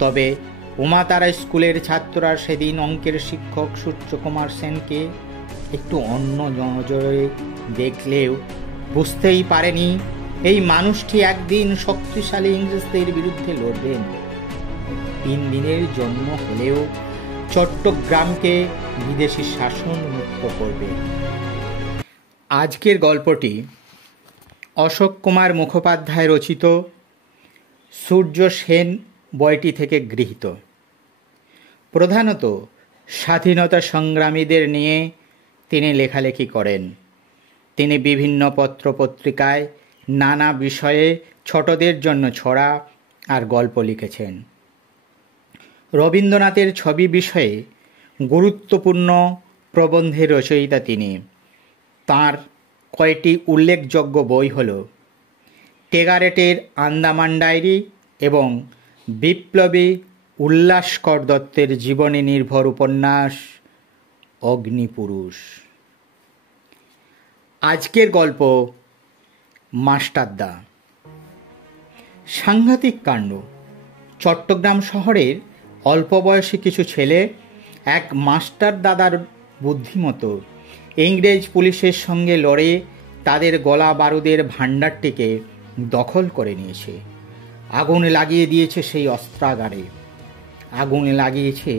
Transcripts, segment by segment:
তবে উমাতারা স্কুলের ছাত্ররা সেদিন অঙ্কের শিক্ষক সূর্যকুমার সেনকে একটু অন্য নজরে দেখলেও বুঝতেই পারেনি এই মানুষটি একদিন শক্তিশালী ইংরেজদের বিরুদ্ধে লড়বেন। 3 দিনের জন্য হলেও চট্টগ্রামকে বিদেশি শাসন মুক্ত করবে। আজকের গল্পটি অশোক কুমার মুখোপাধ্যায় রচিত সূর্য সেন বইটি থেকে গৃহীত। প্রধানত স্বাধীনতা সংগ্রামীদের নিয়ে তিনি লেখালেখি করেন। তিনি বিভিন্ন পত্রপত্রিকায় নানা বিষয়ে ছোটদের জন্য ছড়া আর গল্প লিখেছেন। রবীন্দ্রনাথের ছবি বিষয়ে গুরুত্বপূর্ণ প্রবন্ধের রচয়িতা তিনি। তাঁর কয়েকটি উল্লেখযোগ্য বই হল টেগারেটের আন্দামান ডায়েরি এবং বিপ্লবী উল্লাসকর দত্তের জীবনী নির্ভর উপন্যাস অগ্নিপুরুষ। আজকের গল্প মাস্টারদা। সাংঘাতিক কাণ্ড। চট্টগ্রাম শহরের অল্প বয়সী কিছু ছেলে এক মাস্টার দাদার বুদ্ধিমতো ইংরেজ পুলিশের সঙ্গে লড়ে তাদের গোলা বারুদের ভাণ্ডারটিকে দখল করে নিয়েছে। আগুন লাগিয়ে দিয়েছে সেই অস্ত্রাগারে, আগুন লাগিয়েছে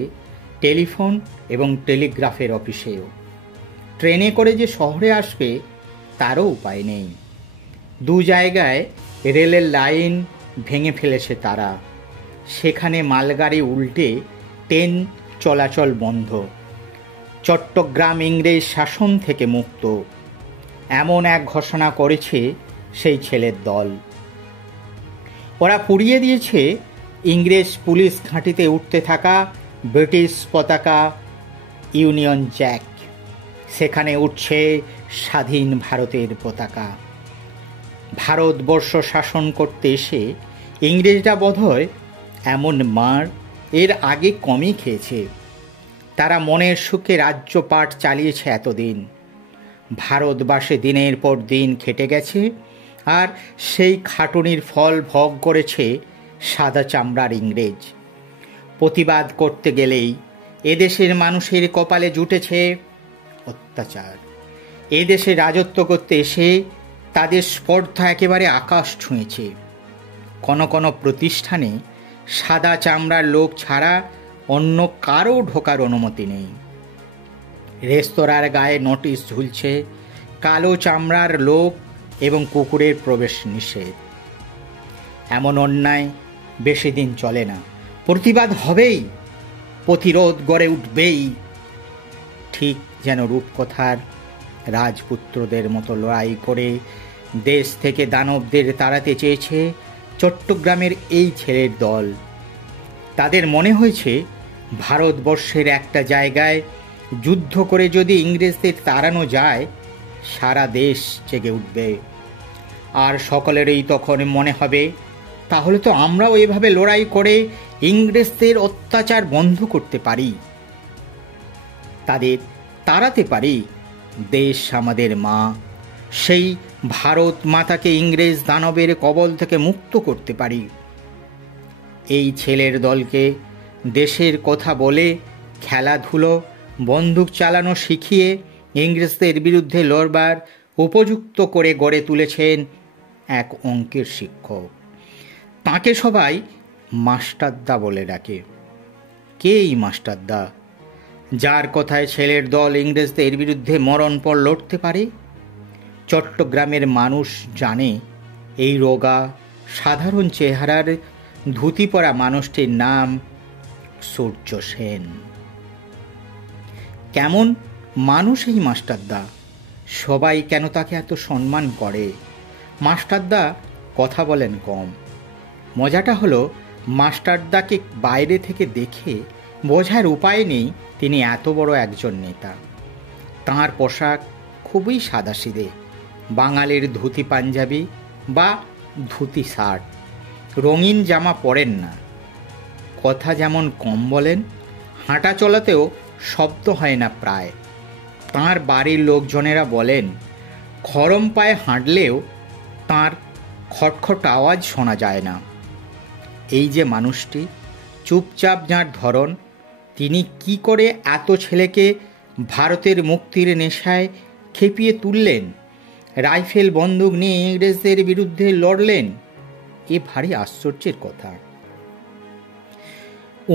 টেলিফোন এবং টেলিগ্রাফের অফিসেও। ট্রেনে করে যে শহরে আসবে তারও উপায় নেই। 2 জায়গায় রেলের লাইন ভেঙে ফেলেছে তারা। সেখানে মালগাড়ি উল্টে ট্রেন চলাচল বন্ধ। চট্টগ্রাম ইংরেজ শাসন থেকে মুক্ত, এমন এক ঘোষণা করেছে সেই ছেলের দল। ওরা পুড়িয়ে দিয়েছে ইংরেজ পুলিশ ঘাঁটিতে উঠতে থাকা ব্রিটিশ পতাকা ইউনিয়ন জ্যাক। সেখানে উঠছে স্বাধীন ভারতের পতাকা। ভারতবর্ষ শাসন করতে এসে ইংরেজরা বোধহয় এমন মার এর আগে কমই খেয়েছে। তারা মনের সুখে রাজ্যপাট চালিয়েছে এতদিন। ভারতবাসী দিনের পর দিন খেটে গেছে, আর সেই খাটুনির ফল ভোগ করেছে সাদা চামড়ার ইংরেজ। প্রতিবাদ করতে গেলেই এদেশের মানুষের কপালে জুটেছে অত্যাচার। এদেশে রাজত্ব করতে এসে তাদের স্পর্ধা একেবারে আকাশ ছুঁয়েছে। কোনো কোনো প্রতিষ্ঠানে সাদা চামড়ার লোক ছাড়া অন্য কারও ঢোকার অনুমতি নেই। রেস্তোরাঁর গায়ে নোটিশ ঝুলছে কালো চামড়ার লোক এবং কুকুরের প্রবেশ নিষেধ। এমন অন্যায় বেশি দিন চলে না। প্রতিবাদ হবেই, প্রতিরোধ গড়ে উঠবেই। ঠিক যেন রূপকথার রাজপুত্রদের মতো লড়াই করে দেশ থেকে দানবদের তাড়াতে চেয়েছে চট্টগ্রামের এই ছেলের দল। তাদের মনে হয়েছে ভারতবর্ষের একটা জায়গায় যুদ্ধ করে যদি ইংরেজদের তাড়ানো যায়, সারা দেশ জেগে উঠবে। আর সকলেরই তখন মনে হবে, তাহলে তো আমরাও এভাবে লড়াই করে ইংরেজদের অত্যাচার বন্ধ করতে পারি, তাদের তাড়াতে পারি। দেশ আমাদের মা, সেই ভারত মাতাকে ইংরেজ দানবের কবল থেকে মুক্ত করতে পারি। এই ছেলের দলকে দেশের কথা বলে, খেলাধুলো, বন্দুক চালানো শিখিয়ে ইংরেজদের বিরুদ্ধে লড়বার উপযুক্ত করে গড়ে তুলেছেন এক অঙ্কের শিক্ষক। তাকে সবাই মাস্টারদা বলে ডাকে। কে এই মাস্টারদা, যার কথায় ছেলের দল ইংরেজদের বিরুদ্ধে মরণপণ লড়তে পারে? চট্টগ্রামের মানুষ জানে এই রোগা সাধারণ চেহারার ধুতি পরা মানুষটির নাম সূর্য সেন। কেমন মানুষ এই মাস্টারদা? সবাই কেন তাকে এত সম্মান করে? মাস্টারদা কথা বলেন কম। মজাটা হলো, মাস্টারদাকে বাইরে থেকে দেখে বোঝার উপায় নেই তিনি এত বড় একজন নেতা। তাঁর পোশাক খুবই সাদাসিধে, বাঙালির ধুতি পাঞ্জাবি বা ধুতি শার্ট, রঙিন জামা পরেন না। কথা যেমন কম বলেন, হাঁটা চলাতেও শব্দ হয় না প্রায়। তাঁর বাড়ির লোকজনেরা বলেন, খরম পায়ে হাঁটলেও তাঁর খটখট আওয়াজ শোনা যায় না। এই যে মানুষটি, চুপচাপ যাঁর ধরন, তিনি কি করে এত ছেলেকে ভারতের মুক্তির নেশায় খেপিয়ে তুললেন, রাইফেল বন্দুক নিয়ে ইংরেজদের বিরুদ্ধে লড়লেন, এ ভারী আশ্চর্যের কথা।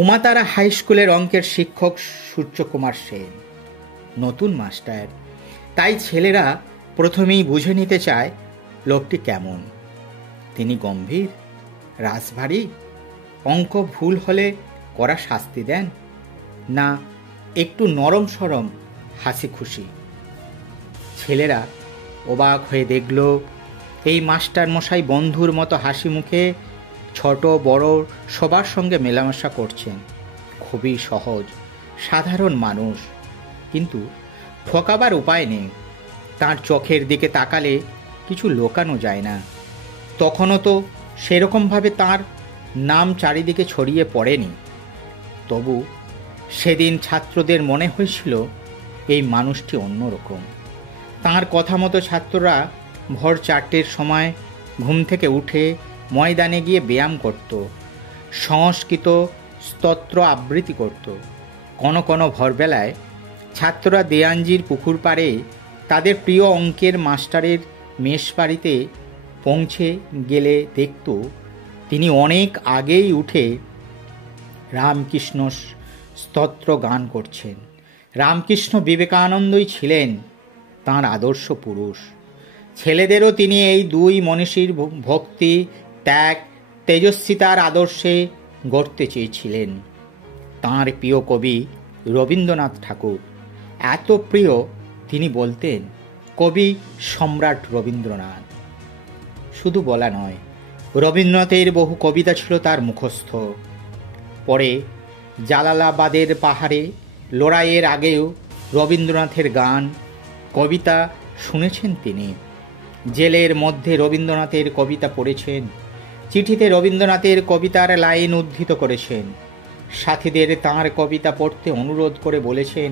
উমাতারা হাই স্কুলের অঙ্কের শিক্ষক সূর্যকুমার সেন নতুন মাস্টার, তাই ছেলেরা প্রথমেই বুঝে নিতে চায় লোকটি কেমন। তিনি গম্ভীর, রাশভারী, অঙ্ক ভুল হলে কড়া শাস্তি দেন, না একটু নরম সরম হাসি খুশি। ছেলেরা অবাক হয়ে দেখল এই মাস্টার মশাই বন্ধুর মতো হাসি মুখে ছোট বড় সবার সঙ্গে মেলামেশা করছেন। খুবই সহজ সাধারণ মানুষ, কিন্তু ঠকাবার উপায় নেই। তার চোখের দিকে তাকালে কিছু লোকানো যায় না। তখনও তো সেরকমভাবে তার নাম চারিদিকে ছড়িয়ে পড়েনি। তবু সেদিন ছাত্রদের মনে হয়েছিল এই মানুষটি অন্যরকম। তাঁর কথা মতো ছাত্ররা ভোর 4টের সময় ঘুম থেকে উঠে ময়দানে গিয়ে ব্যায়াম করত, সংস্কৃত স্তোত্র আবৃত্তি করত। কোনো কোনো ভোরবেলায় ছাত্ররা দেয়ানজির পুকুর পাড়ে তাদের প্রিয় অঙ্কের মাস্টারের মেষ বাড়িতে পৌঁছে গেলে দেখত তিনি অনেক আগেই উঠে রামকৃষ্ণ স্তোত্র গান করছেন। রামকৃষ্ণ বিবেকানন্দই ছিলেন তাঁর আদর্শ পুরুষ। ছেলেদেরও তিনি এই দুই মনীষীর ভক্তি, ত্যাগ, তেজস্বিতার আদর্শে গড়তে চেয়েছিলেন। তাঁর প্রিয় কবি রবীন্দ্রনাথ ঠাকুর, এত প্রিয় তিনি বলতেন কবি সম্রাট রবীন্দ্রনাথ। শুধু বলা নয়, রবীন্দ্রনাথের বহু কবিতা ছিল তার মুখস্থ। পরে জালালাবাদের পাহাড়ে লড়াইয়ের আগেও রবীন্দ্রনাথের গান, কবিতা শুনেছেন তিনি। জেলের মধ্যে রবীন্দ্রনাথের কবিতা পড়েছেন, চিঠিতে রবীন্দ্রনাথের কবিতার লাইন উদ্ধৃত করেছেন, সাথীদের তাঁর কবিতা পড়তে অনুরোধ করে বলেছেন,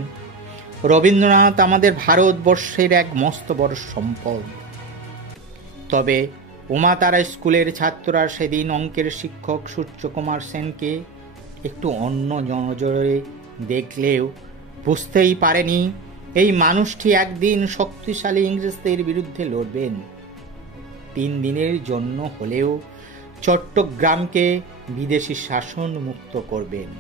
রবীন্দ্রনাথ আমাদের ভারতবর্ষের এক মস্ত বড় সম্পদ। তবে উমাতারা স্কুলের ছাত্ররা সেদিন অঙ্কের শিক্ষক সূর্যকুমার সেনকে একটু অন্য নজরে দেখলেও বুঝতেই পারেনি এই মানুষটি একদিন শক্তিশালী ইংরেজদের বিরুদ্ধে লড়বেন। 3 দিনের জন্য হলেও চট্টগ্রামকে বিদেশি শাসন মুক্ত করবেন।